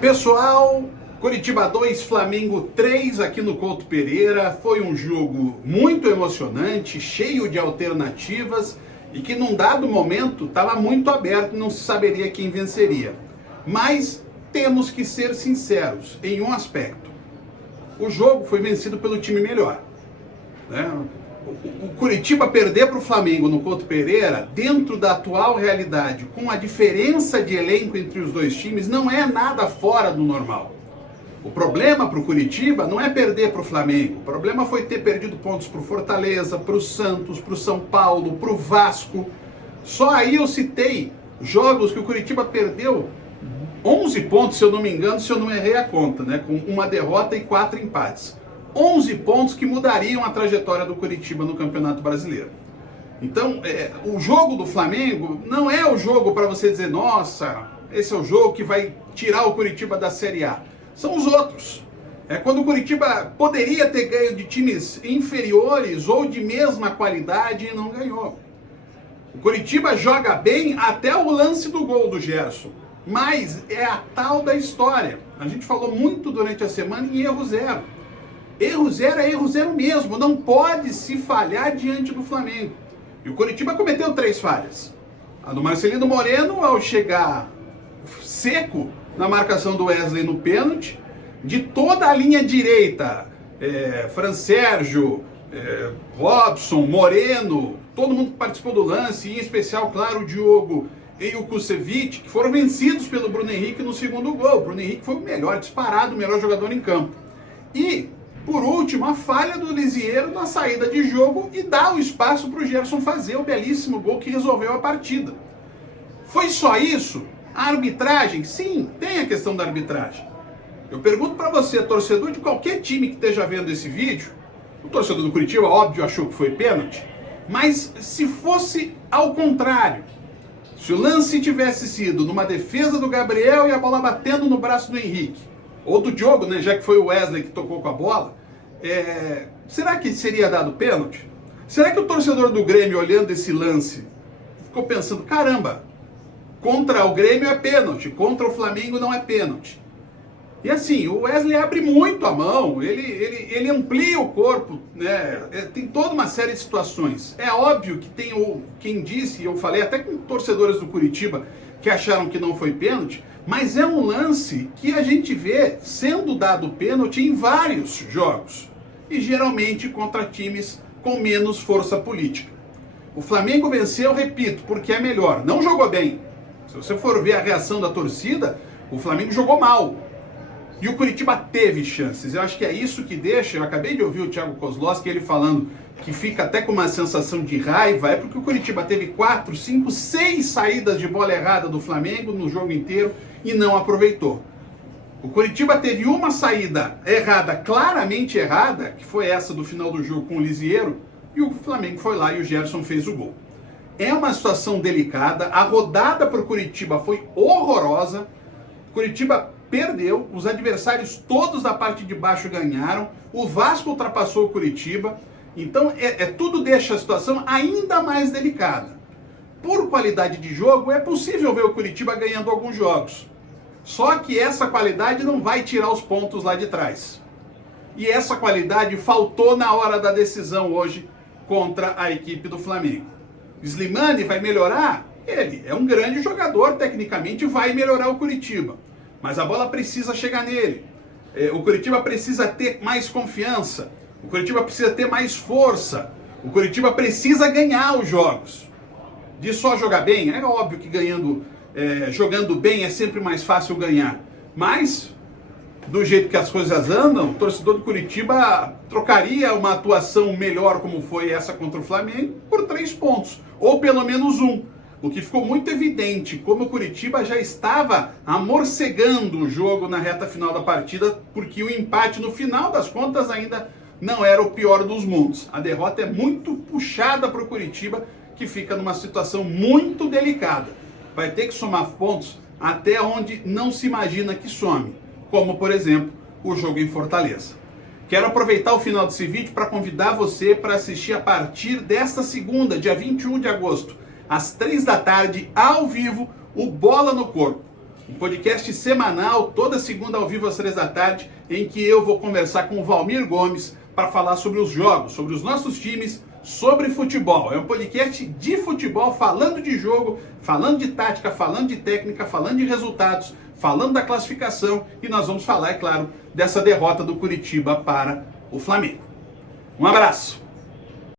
Pessoal, Coritiba 2, Flamengo 3 aqui no Couto Pereira. Foi um jogo muito emocionante, cheio de alternativas e que num dado momento estava muito aberto, não se saberia quem venceria. Mas temos que ser sinceros em um aspecto. O jogo foi vencido pelo time melhor, né? O Coritiba perder para o Flamengo no Couto Pereira, dentro da atual realidade, com a diferença de elenco entre os dois times, não é nada fora do normal. O problema para o Coritiba não é perder para o Flamengo. O problema foi ter perdido pontos para o Fortaleza, para o Santos, para o São Paulo, para o Vasco. Só aí eu citei jogos que o Coritiba perdeu 11 pontos, se eu não me engano, se eu não errei a conta, né? Com uma derrota e 4 empates. 11 pontos que mudariam a trajetória do Coritiba no Campeonato Brasileiro. Então, o jogo do Flamengo não é o jogo para você dizer, nossa, esse é o jogo que vai tirar o Coritiba da Série A. São os outros. É quando o Coritiba poderia ter ganho de times inferiores ou de mesma qualidade e não ganhou. O Coritiba joga bem até o lance do gol do Gerson. Mas é a tal da história. A gente falou muito durante a semana em erro zero. Erro zero é erro zero mesmo, não pode se falhar diante do Flamengo. E o Coritiba cometeu 3 falhas. A do Marcelino Moreno, ao chegar seco na marcação do Wesley no pênalti, de toda a linha direita, Fran Sérgio, Robson, Moreno, todo mundo que participou do lance, em especial, claro, o Diogo e o Kusevich, que foram vencidos pelo Bruno Henrique no segundo gol. O Bruno Henrique foi o melhor, disparado, o melhor jogador em campo. E por último, a falha do Lisieiro na saída de jogo e dá o espaço para o Gerson fazer o belíssimo gol que resolveu a partida. Foi só isso? A arbitragem? Sim, tem a questão da arbitragem. Eu pergunto para você, torcedor de qualquer time que esteja vendo esse vídeo, o torcedor do Coritiba, óbvio, achou que foi pênalti, mas se fosse ao contrário, se o lance tivesse sido numa defesa do Gabriel e a bola batendo no braço do Henrique, ou do Diogo, né, já que foi o Wesley que tocou com a bola, será que seria dado pênalti? Será que o torcedor do Grêmio, olhando esse lance, ficou pensando, caramba, contra o Grêmio é pênalti, contra o Flamengo não é pênalti? E assim, o Wesley abre muito a mão, ele amplia o corpo, né? Tem toda uma série de situações. É óbvio que tem quem disse, eu falei até com torcedores do Coritiba, que acharam que não foi pênalti, mas é um lance que a gente vê sendo dado pênalti em vários jogos. E geralmente contra times com menos força política. O Flamengo venceu, repito, porque é melhor. Não jogou bem. Se você for ver a reação da torcida, o Flamengo jogou mal. E o Coritiba teve chances. Eu acho que é isso que deixa. Eu acabei de ouvir o Thiago Kozlowski, ele falando que fica até com uma sensação de raiva. É porque o Coritiba teve 4, 5, 6 saídas de bola errada do Flamengo no jogo inteiro e não aproveitou. O Coritiba teve uma saída errada, claramente errada, que foi essa do final do jogo com o Lisieiro, e o Flamengo foi lá e o Gerson fez o gol. É uma situação delicada. A rodada para o Coritiba foi horrorosa. O Coritiba perdeu, os adversários todos da parte de baixo ganharam, o Vasco ultrapassou o Coritiba, então tudo deixa a situação ainda mais delicada. Por qualidade de jogo, é possível ver o Coritiba ganhando alguns jogos, só que essa qualidade não vai tirar os pontos lá de trás. E essa qualidade faltou na hora da decisão hoje contra a equipe do Flamengo. Slimani vai melhorar? Ele é um grande jogador, tecnicamente vai melhorar o Coritiba. Mas a bola precisa chegar nele. O Coritiba precisa ter mais confiança. O Coritiba precisa ter mais força. O Coritiba precisa ganhar os jogos. De só jogar bem, é óbvio que jogando bem é sempre mais fácil ganhar. Mas, do jeito que as coisas andam, o torcedor do Coritiba trocaria uma atuação melhor como foi essa contra o Flamengo por 3 pontos. Ou pelo menos 1. O que ficou muito evidente, como o Coritiba já estava amorcegando o jogo na reta final da partida, porque o empate no final das contas ainda não era o pior dos mundos. A derrota é muito puxada para o Coritiba, que fica numa situação muito delicada. Vai ter que somar pontos até onde não se imagina que some, como por exemplo o jogo em Fortaleza. Quero aproveitar o final desse vídeo para convidar você para assistir a partir desta segunda, dia 21 de agosto, às 3 da tarde, ao vivo, o Bola no Corpo. Um podcast semanal, toda segunda ao vivo às 3 da tarde, em que eu vou conversar com o Valmir Gomes para falar sobre os jogos, sobre os nossos times, sobre futebol. É um podcast de futebol, falando de jogo, falando de tática, falando de técnica, falando de resultados, falando da classificação, e nós vamos falar, é claro, dessa derrota do Curitiba para o Flamengo. Um abraço!